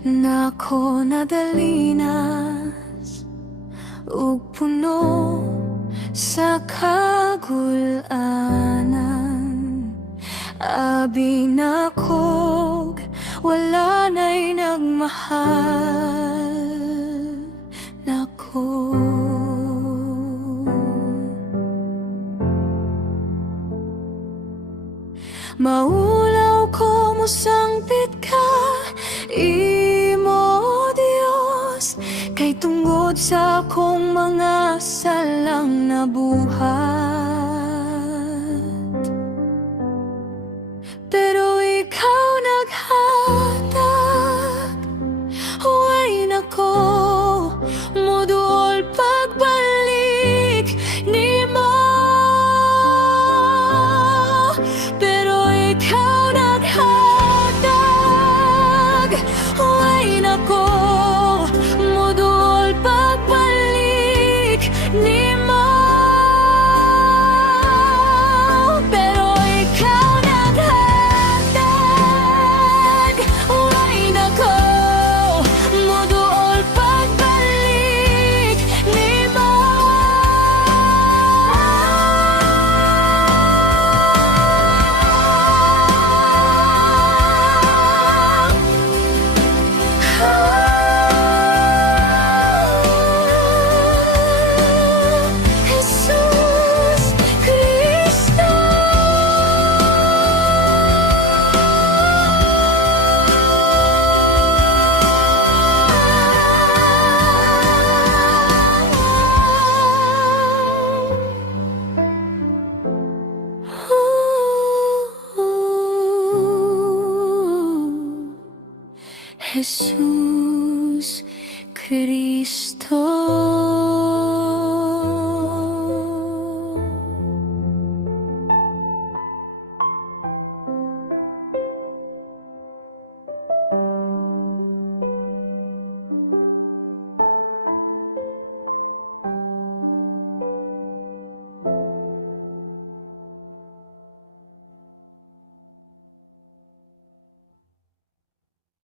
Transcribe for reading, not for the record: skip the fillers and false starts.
Nako nadalinas ug puno sa kagulanan. Abi nakog wala na'y nagmahal nako. Maulaw ko mo sangpit ka, imo Dios, kay tungod sa akong mga salang nabuhat. Pero ikaw naghatag, huway nako, muduol pagbalik nimo. Pero ikaw naghatag, huway nako, muduol pagbalik nimo. Pero ikaw naghatag, huway nako, muduol pagbalik nimo. Jesus Cristo. Jesus Cristo.